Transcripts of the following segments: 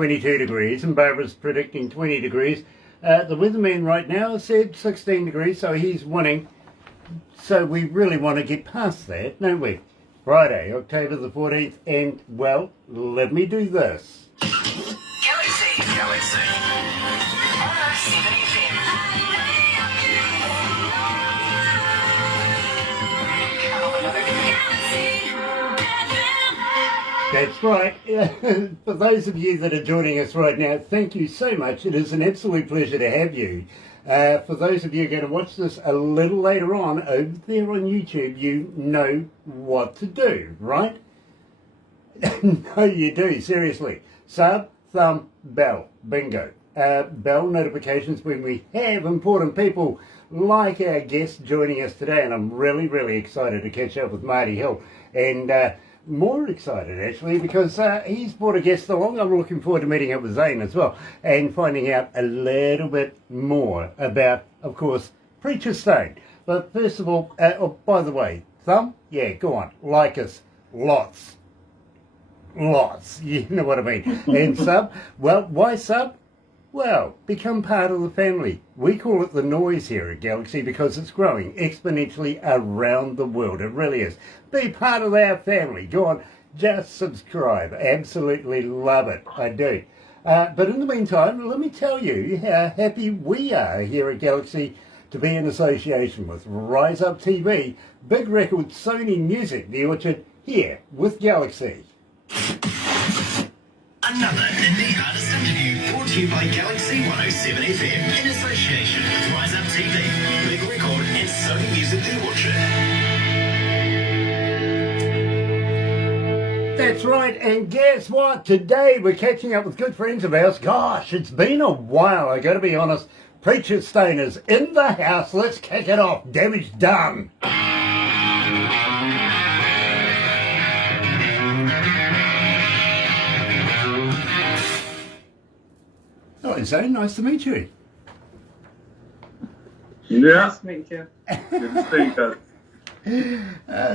22 degrees, and Barbara's predicting 20 degrees. The weatherman right now said 16 degrees, so he's winning. So we really want to get past that, don't we? Friday, October the 14th, and, well, let me do this. Galaxy 107fm. That's right. For those of you that are joining us right now, thank you so much. It is an absolute pleasure to have you. For those of you going to watch this a little later on, over there on YouTube, you know what to do, right? No, you do, seriously. Sub, thumb, bell. Bingo. Bell notifications when we have important people like our guest joining us today. And I'm really, really excited to catch up with Marty Hill. And more excited, actually, because he's brought a guest along. I'm looking forward to meeting up with Zane as well and finding out a little bit more about, of course, Preacher Stain. But first of all, oh, by the way, thumb? Yeah, go on. Like us. Lots. You know what I mean. And sub? Well, why sub? Well, become part of the family. We call it the noise here at Galaxy because it's growing exponentially around the world. It really is. Be part of our family. Go on, just subscribe. Absolutely love it. I do. But in the meantime, let me tell you how happy we are here at Galaxy to be in association with Rise Up TV, Big Record, Sony Music, The Orchard, here with Galaxy. Another indie artist interview brought to you by Galaxy 107fm in association with Rise Up TV, Big Record and Sony Music The Orchard. That's right, and guess what? Today we're catching up with good friends of ours. Gosh, it's been a while, I gotta be honest. Preacher Stain is in the house. Let's kick it off. Damage done. Hi, Zane. Nice to meet you. Yeah. Nice to meet you. Good to see you.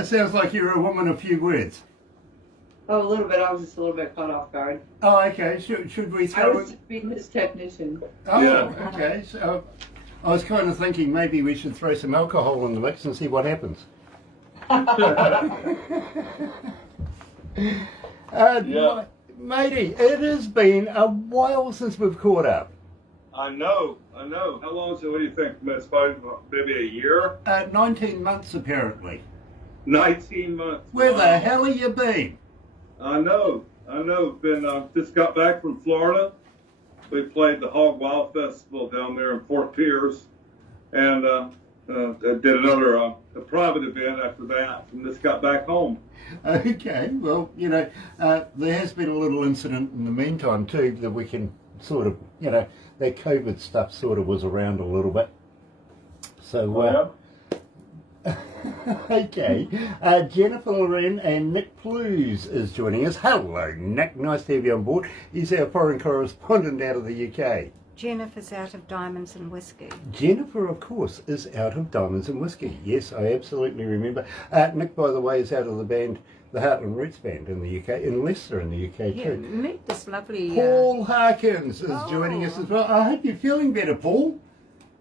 Sounds like you're a woman of few words. Oh, a little bit. I was just a little bit caught off guard. Oh, okay. Should we I throw was just being his technician. Oh, Yeah. okay. So I was kind of thinking maybe we should throw some alcohol in the mix and see what happens. Yeah. Matey, it has been a while since we've caught up. I know. How long is it? What do you think? It's probably maybe a year? 19 months apparently. 19 months. Where Wow. the hell have you been? I know. Been just got back from Florida. We played the Hog Wild Festival down there in Fort Pierce, and did another a private event after that, and just got back home. Okay, well, you know, there has been a little incident in the meantime too that we can sort of, you know, that COVID stuff sort of was around a little bit. So, okay, Jennifer Loren and Nick Plews is joining us. Hello, Nick. Nice to have you on board. He's our foreign correspondent out of the UK. Jennifer's out of Diamonds and Whiskey. Jennifer, of course, is out of Diamonds and Whiskey. Yes, I absolutely remember. Nick, by the way, is out of the band, the Heartland Roots Band in the UK, in Leicester in the UK Yeah, too. meet this lovely... Paul Harkins is joining us as well. I hope you're feeling better, Paul.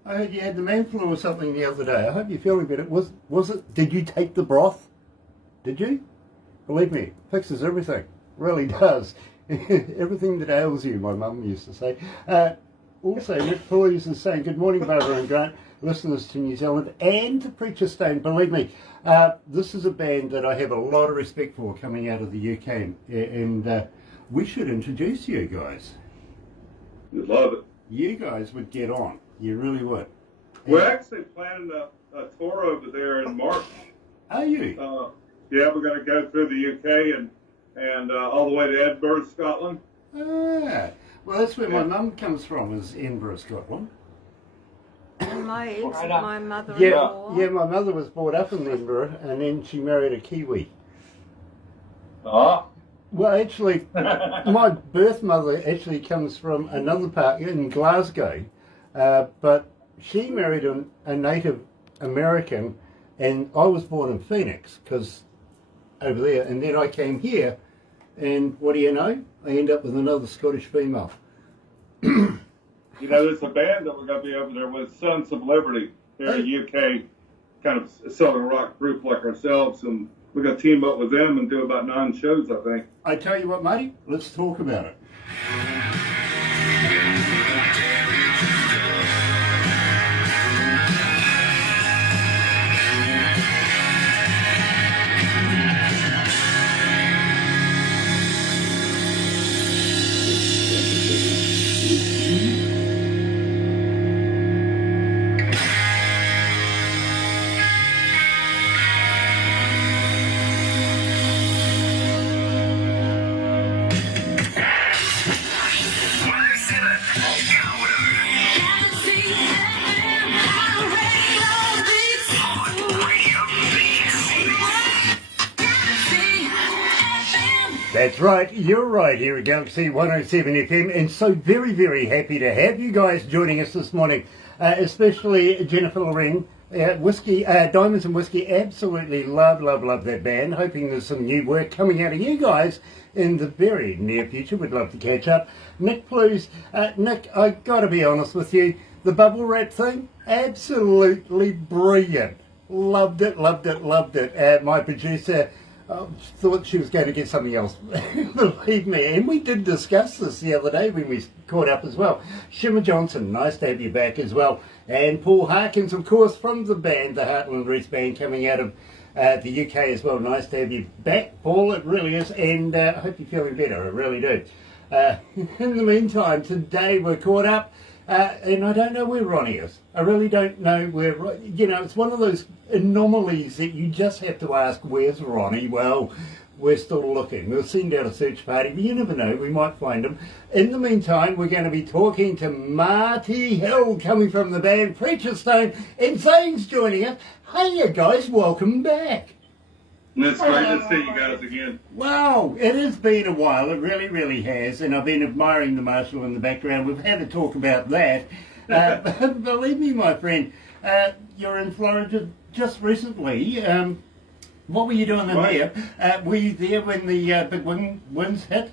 I heard you had the man flu or something the other day. I hope you're feeling better. Was it? Did you take the broth? Did you? Believe me, fixes everything. Really does. Everything that ails you, my mum used to say. Also, Nick Plews is saying, good morning, Barbara and Grant, listeners to New Zealand and to Preacher Stain. Believe me, this is a band that I have a lot of respect for coming out of the UK, and we should introduce you guys. You'd love it. You guys would get on. You really would. We're actually planning a tour over there in March. Are you? Yeah, we're going to go through the UK and all the way to Edinburgh, Scotland. Ah, well, that's where my mum comes from, is Edinburgh, Scotland. And my ex, Right on. my mother-in-law. Yeah, my mother was brought up in Edinburgh, and then she married a Kiwi. Ah. Well, actually, my birth mother actually comes from another part in Glasgow, but she married a Native American, and I was born in Phoenix, because over there, and then I came here And what do you know? I end up with another Scottish female. You know, there's a band that we're going to be over there with, Sons of Liberty, here in the UK, kind of a southern rock group like ourselves, and we're going to team up with them and do about 9 shows, I think. I tell you what, matey, let's talk about it. That's right, you're right here at Galaxy 107 FM, and so very, very happy to have you guys joining us this morning, especially Jennifer Loren, Whiskey, Diamonds and Whiskey. Absolutely love that band. Hoping there's some new work coming out of you guys in the very near future. We'd love to catch up. Nick, please, Nick, I gotta be honest with you, the bubble wrap thing, absolutely brilliant. Loved it. My producer thought she was going to get something else. Believe me, and we did discuss this the other day when we caught up as well. Shimmer Johnson, nice to have you back as well. And Paul Harkins, of course, from the band, the Heartland Roots Band, coming out of the UK as well. Nice to have you back, Paul, it really is, and I hope you're feeling better, I really do. In the meantime, today we're caught up, and I don't know where Ronnie is. I really don't know where, you know, it's one of those anomalies that you just have to ask, where's Ronnie? Well, we're still looking. We'll send out a search party, but you never know, we might find him. In the meantime, we're going to be talking to Marty Hill, coming from the band Preacher Stone, and Zane's joining us. Hey, you guys, welcome back. It's great to see you guys again. Wow, it has been a while, it really has, and I've been admiring the Marshall in the background. We've had a talk about that. Believe me, my friend, you're in Florida just recently. What were you doing in there? Were you there when the big winds hit?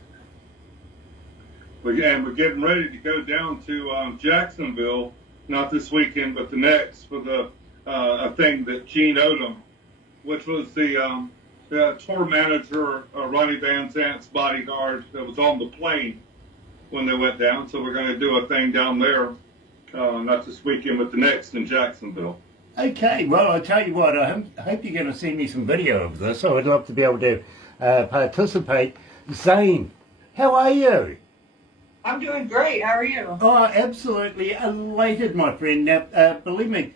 We're getting ready to go down to Jacksonville, not this weekend, but the next, for the a thing that Gene Odom, which was the tour manager, Ronnie Van Zant's bodyguard, that was on the plane when they went down. So we're going to do a thing down there, not this weekend, but the next in Jacksonville. Okay, well, I'll tell you what, I hope you're going to send me some video of this. I would love to be able to participate. Zane, how are you? I'm doing great. How are you? Oh, absolutely elated, my friend. Now, believe me,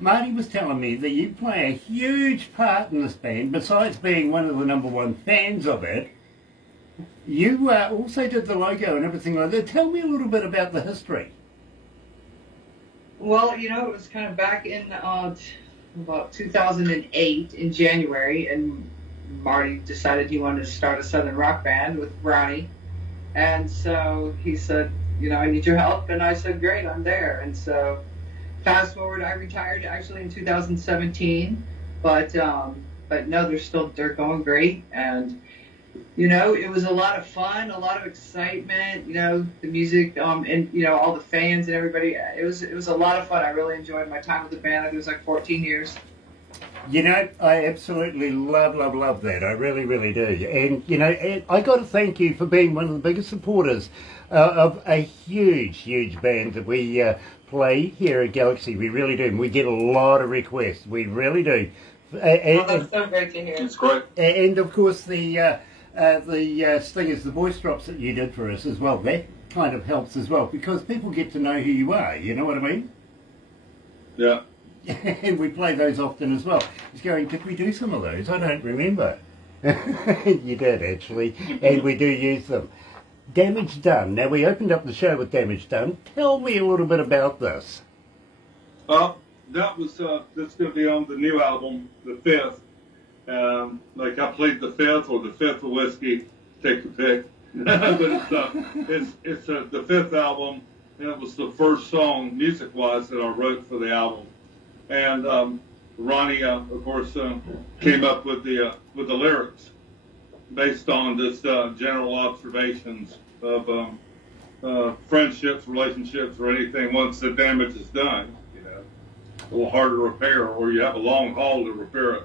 Marty was telling me that you play a huge part in this band. Besides being one of the #1 fans of it, you also did the logo and everything like that. Tell me a little bit about the history. Well, you know, it was kind of back in about 2008 in January, and Marty decided he wanted to start a southern rock band with Ronnie. And so he said, you know, I need your help. And I said, great, I'm there. And so fast forward, I retired actually in 2017, but no, they're going great, and you know, it was a lot of fun, a lot of excitement. You know, the music, and you know, all the fans and everybody. It was a lot of fun. I really enjoyed my time with the band. It was like 14 years. You know, I absolutely love that. I really do. And, you know, I got to thank you for being one of the biggest supporters of a huge band that we play here at Galaxy. We really do. And we get a lot of requests. We really do. That's so great to hear. It's great. And, of course, the Stingers, the voice drops that you did for us as well, that kind of helps as well, because people get to know who you are. You know what I mean? Yeah. And we play those often as well. He's going, did we do some of those? I don't remember. You did, actually. And we do use them. Damage Done. Now, we opened up the show with Damage Done. Tell me a little bit about this. Well, that was, that's going to be on the new album, the 5th. Like I played the 5th or the 5th of whiskey, take your pick. But it's the 5th album, and it was the first song, music-wise, that I wrote for the album. And Ronnie, of course, came up with the lyrics. based on just general observations of friendships, relationships, or anything once the damage is done. You know, a little harder to repair, or you have a long haul to repair it.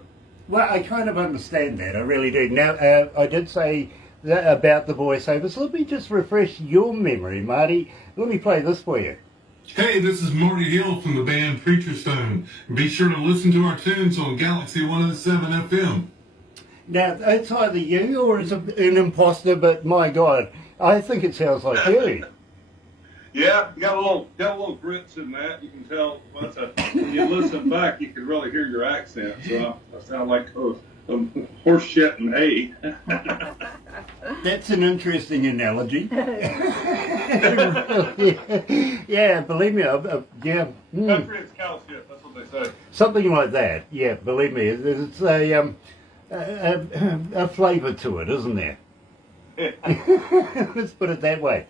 Well, I kind of understand that. I really do. Now, I did say that about the voiceovers. Let me just refresh your memory, Marty. Let me play this for you. Hey, this is Marty Hill from the band Preacher Stone. Be sure to listen to our tunes on galaxy107fm. Now, it's either you or it's an imposter, but my God, I think it sounds like you. Yeah, you got a little grits in that. You can tell when you listen back, you can really hear your accent. So I sound like horse shit and hay. That's an interesting analogy. Yeah, believe me. Yeah. Country is cow shit. That's what they say. Something like that. Yeah, believe me. It's a flavour to it, isn't there? Let's put it that way.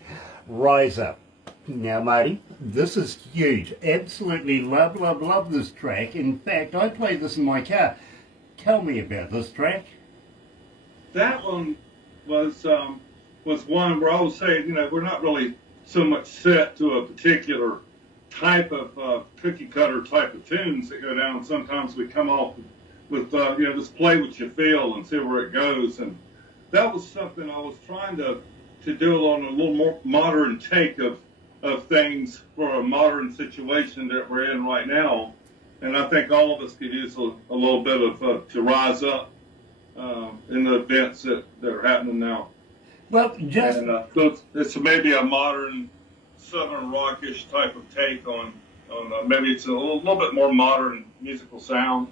Rise Up. Now, Marty, this is huge. Absolutely love this track. In fact, I played this in my car. Tell me about this track. That one was one where I was saying, you know, we're not really so much set to a particular type of cookie cutter type of tunes that go down. Sometimes we come off with just play what you feel and see where it goes. And that was something I was trying to do on a little more modern take of things for a modern situation that we're in right now. And I think all of us could use a little bit of to rise up in the events that are happening now. Well, just... And so it's maybe a modern Southern rockish type of take on maybe it's a little bit more modern musical sound,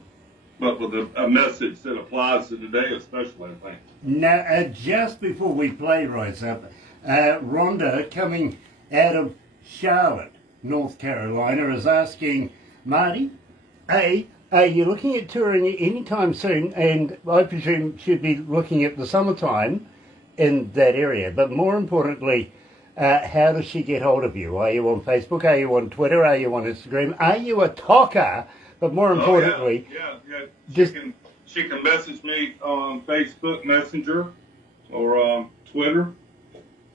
but with a message that applies to today especially, I think. Now, just before we play Rise Up, Rhonda, coming out of Charlotte, North Carolina, is asking, Marty, are you looking at touring anytime soon? And I presume she'd be looking at the summertime in that area. But more importantly, how does she get hold of you? Are you on Facebook? Are you on Twitter? Are you on Instagram? Are you a talker? But more importantly... She can message me on Facebook Messenger or Twitter.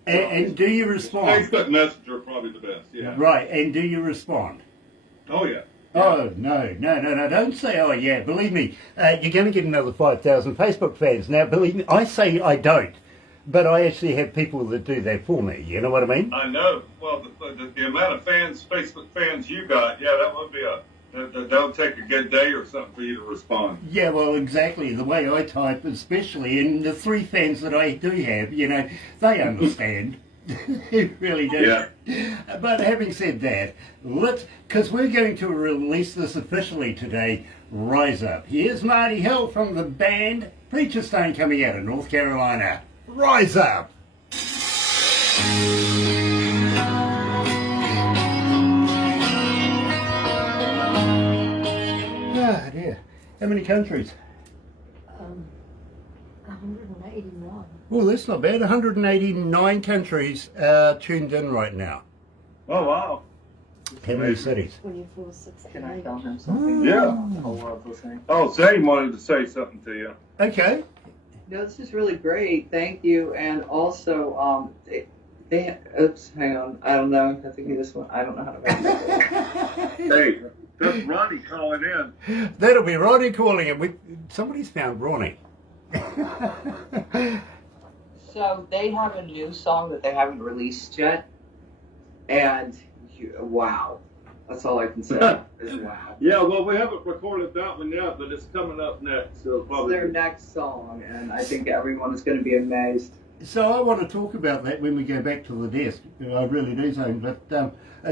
And do you respond? Facebook Messenger probably the best, yeah. Right, and do you respond? Oh, yeah. Oh, no, don't say, oh, yeah, believe me, you're going to get another 5,000 Facebook fans. Now, believe me, I say I don't, but I actually have people that do that for me, you know what I mean? I know. Well, the amount of Facebook fans you got, yeah, that would be that'll take a good day or something for you to respond. Yeah, well, exactly. The way I type, especially, and the 3 fans that I do have, you know, they understand. They really do. Yeah. But having said that, because we're going to release this officially today, Rise Up. Here's Marty Hill from the band Preacher Stone coming out of North Carolina. Rise Up! Ah, dear. How many countries? 181. Well, that's not bad. 189 countries tuned in right now. Oh, wow. How many cities? 24, 6, Can I 8. tell him something? Yeah. The whole world's listening. Oh, Zane wanted to say something to you. Okay. No, this is really great. Thank you. And also, oops, hang on. I don't know. I think this one. I don't know how to make it. Hey, that's Ronnie calling in. That'll be Ronnie calling it. Somebody's found Ronnie. So they have a new song that they haven't released yet, and wow, that's all I can say is wow. Yeah, well, we haven't recorded that one yet, but it's coming up next. So It's probably their next song, and I think everyone is going to be amazed. So I want to talk about that when we go back to the desk. I really do, Zane. But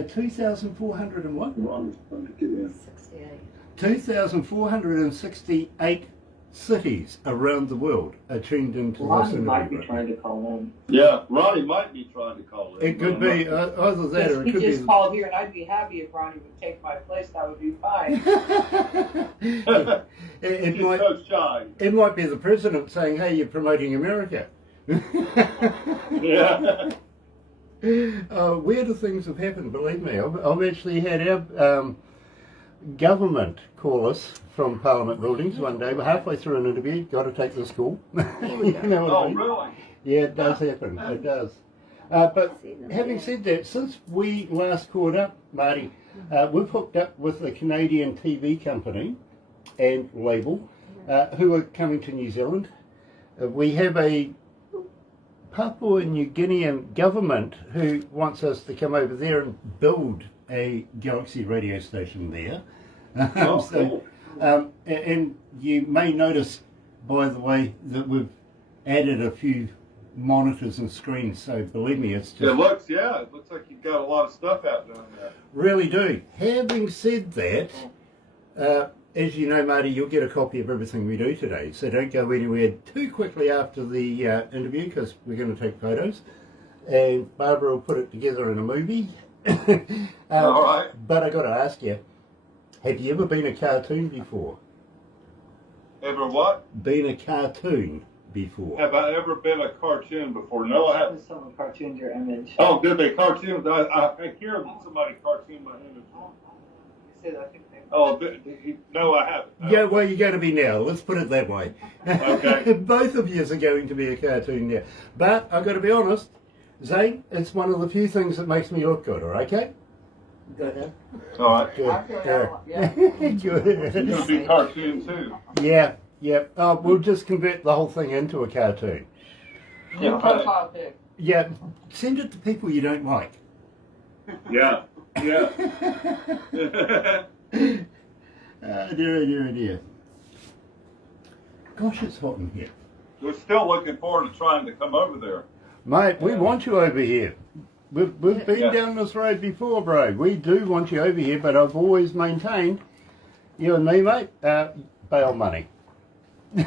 2,401? Ronnie's trying to get in. 68. 2,468 cities around the world are tuned into this Ronnie might be interview. trying to call in. Yeah, Ronnie might be trying to call in. It could be either that or it He could just be... called here, and I'd be happy if Ronnie would take my place. That would be fine. it, He's might, so shy. it might be the president saying, hey, you're promoting America. Yeah. Weirder things have happened, believe me. I've actually had government call us from Parliament buildings one day. We're halfway through an interview, got to take this call. You know what I Oh, mean? really? Yeah, it does happen. It does. But having said that, since we last caught up, Marty, we've hooked up with a Canadian TV company and label who are coming to New Zealand. We have a Papua New Guinean government who wants us to come over there and build a Galaxy radio station there. Oh, cool. And you may notice, by the way, that we've added a few monitors and screens, so believe me, it's just... It looks like you've got a lot of stuff out down there. Really do. Having said that, as you know, Marty, you'll get a copy of everything we do today, so don't go anywhere too quickly after the interview, because we're going to take photos, and Barbara will put it together in a movie. All right. But I got to ask you, have you ever been a cartoon before? Ever what? Been a cartoon before? Have I ever been a cartoon before? No, I haven't. Someone cartooned your image. Oh, did they cartoon? I hear somebody cartoon my image. Oh, no, I haven't. No. Yeah, well, you're going to be now. Let's put it that way. Okay. Both of you are going to be a cartoon now. But I've got to be honest, Zane, it's one of the few things that makes me look good, all right, okay? Good. All right. Good. Yeah. It's Good. going to be cartoon too. Yeah. We'll just convert the whole thing into a cartoon. Your profile pic. Yeah, send it to people you don't like. Yeah. Yeah. Dear. Gosh, it's hot in here. We're still looking forward to trying to come over there. Mate, we want you over here. We've been Yeah. down this road before, bro. We do want you over here, but I've always maintained, you and me, mate, bail money.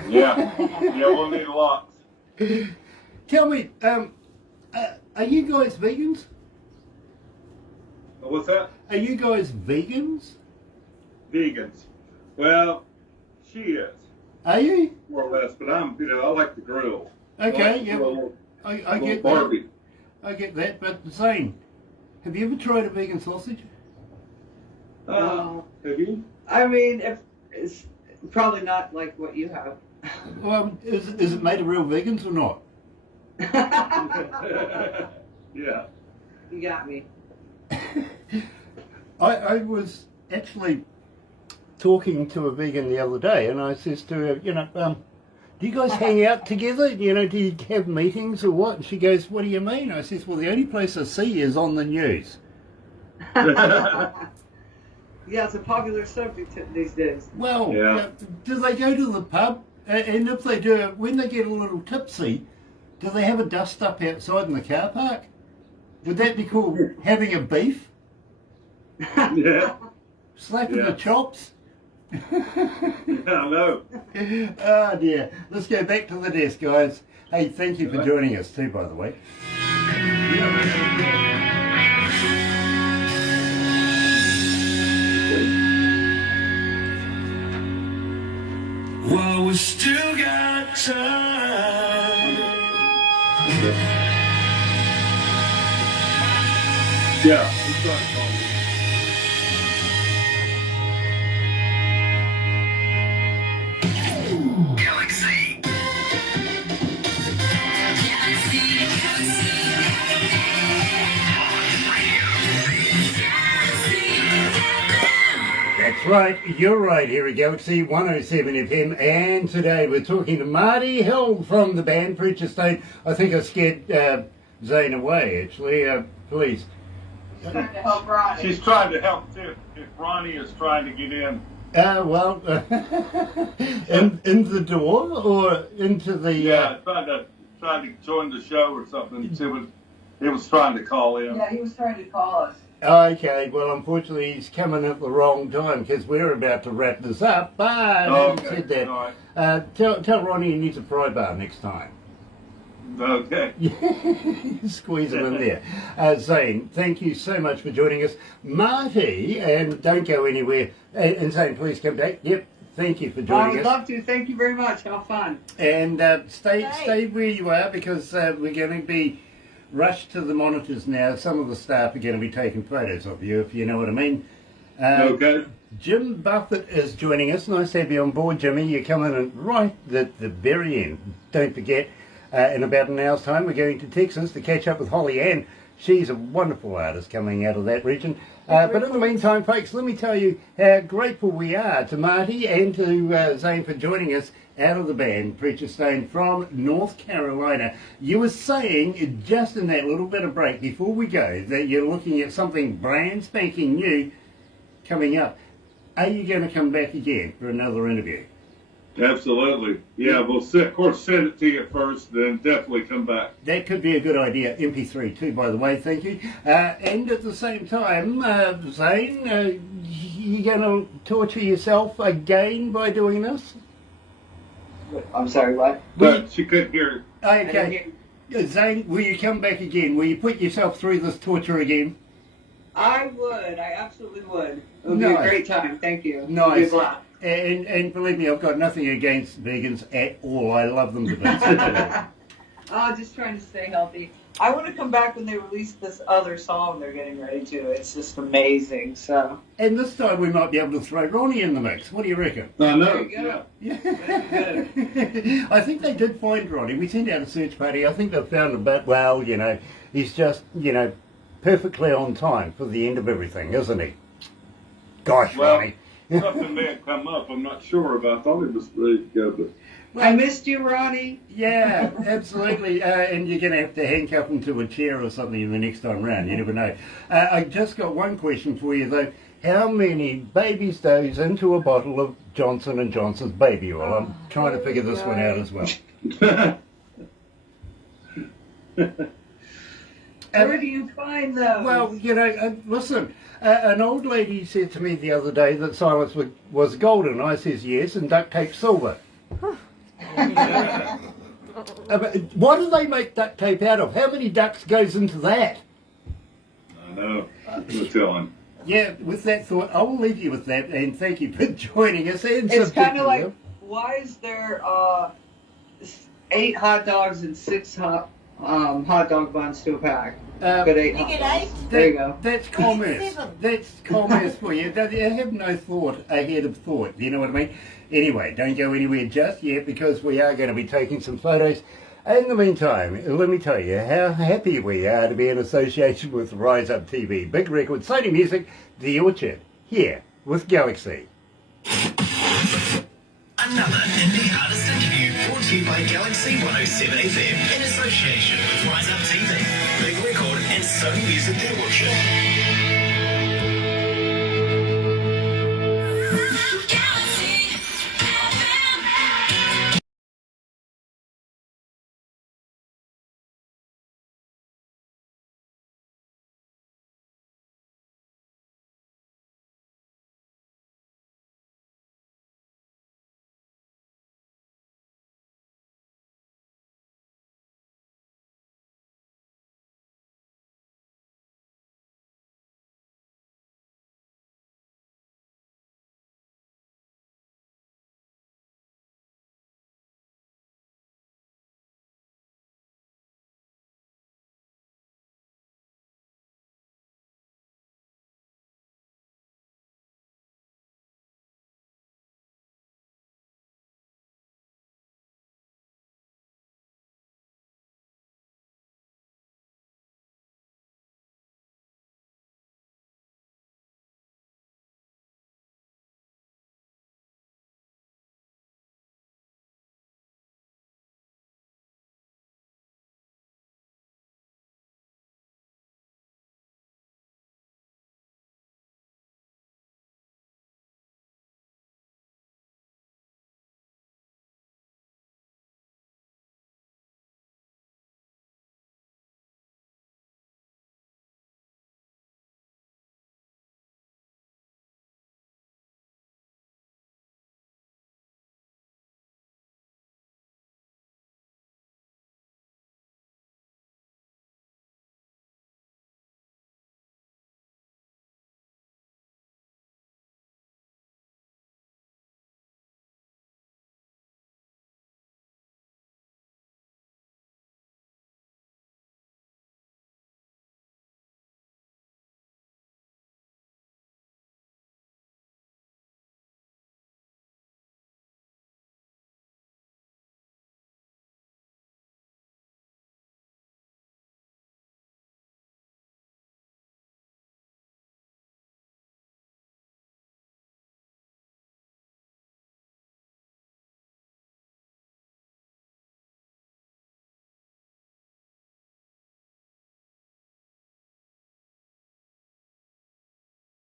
Yeah. Yeah, we'll need lots. Tell me, are you guys vegans? What's that? Are you guys vegans? Vegans. Well, she is, Are you? more or less, but I like the grill. Okay, yeah. Grill, I get that. barbie. I get that, but Zane, have you ever tried a vegan sausage? Have you? I mean, if it's probably not like what you have. Well, is it made of real vegans or not? Yeah. You got me. I was actually talking to a vegan the other day, and I says to her, do you guys hang out together? Do you have meetings or what? And she goes, what do you mean? I says, well, the only place I see you is on the news. Yeah, it's a popular subject these days. Well, Yeah. do they go to the pub? And if they do, when they get a little tipsy, do they have a dust up outside in the car park? Would that be called having a beef? Yeah. Slapping Yeah. the chops? I know. Oh dear. Let's go back to the desk, guys. Hey, thank you for joining us too, by the way. Well, we still got time. Yeah. He's trying to call me. Galaxy. That's right, you're right here at Galaxy 107 FM, and today we're talking to Marty Hill from the band Preacher Stone. I think I scared Zane away, actually. Please. Trying to help Ronnie. She's trying to help too. If Ronnie is trying to get in. Well, in the door or into the... Yeah, trying to join the show or something. He was trying to call in. Yeah, he was trying to call us. Okay, well, unfortunately, he's coming at the wrong time because we're about to wrap this up. But having said that, All right. tell Ronnie he needs a pry bar next time. Okay. Squeeze him in there. Zane, thank you so much for joining us. Marty, and don't go anywhere. And Zane, please come back. Yep, thank you for I joining would us. love to. Thank you very much. How fun. And stay where you are because we're going to be rushed to the monitors now. Some of the staff are going to be taking photos of you, if you know what I mean. Okay. Jim Buffett is joining us. Nice to have you on board, Jimmy. You're coming in right at the very end. Don't forget, in about an hour's time, we're going to Texas to catch up with Holly Ann. She's a wonderful artist coming out of that region. But in the meantime, folks, let me tell you how grateful we are to Marty and to Zane for joining us out of the band, Preacher Stone from North Carolina. You were saying just in that little bit of break before we go that you're looking at something brand spanking new coming up. Are you going to come back again for another interview? Absolutely. Yeah, we'll of course send it to you first, then definitely come back. That could be a good idea. MP3 too, by the way, thank you. And at the same time, Zane, you going to torture yourself again by doing this? I'm sorry, what? But she couldn't hear it. Okay. Zane, will you come back again? Will you put yourself through this torture again? I would. I absolutely would. It would be Nice. a great time. Thank you. Nice. Good luck. And believe me, I've got nothing against vegans at all. I love them to bits. Oh, just trying to stay healthy. I want to come back when they release this other song they're getting ready to. It's just amazing. So. And this time we might be able to throw Ronnie in the mix. What do you reckon? I know. There you go. Yeah. Yeah. I think they did find Ronnie. We sent out a search party. I think they found him, but well, he's just, perfectly on time for the end of everything, isn't he? Gosh, Well, Ronnie. something may have come up. I'm not sure about. I thought it was ready to go, but I missed you, Ronnie. Yeah, absolutely. And you're going to have to handcuff him to a chair or something the next time round. You never know. I just got one question for you, though. How many babies goes into a bottle of Johnson & Johnson's baby oil? I'm trying to figure this one out as well. Where do you find those? Well, listen, an old lady said to me the other day that silence was golden. I says yes, and duct tape silver. What do they make duct tape out of? How many ducks goes into that? I know. We're telling. Yeah, with that thought, I will leave you with that, and thank you for joining us. And it's some kind people of like, there. why is there 8 hot dogs and 6 hot dog buns to a pack? But 8 You hot get dogs. 8? There you go. That's commerce. Seven. That's commerce for you. They have no thought ahead of thought. You know what I mean? Anyway, don't go anywhere just yet because we are going to be taking some photos. In the meantime, let me tell you how happy we are to be in association with Rise Up TV. Big Record, Sony Music, The Orchard, here with Galaxy. Another indie artist interview brought to you by Galaxy 107 FM in association with Rise Up TV, Big Record and Sony Music The Orchard.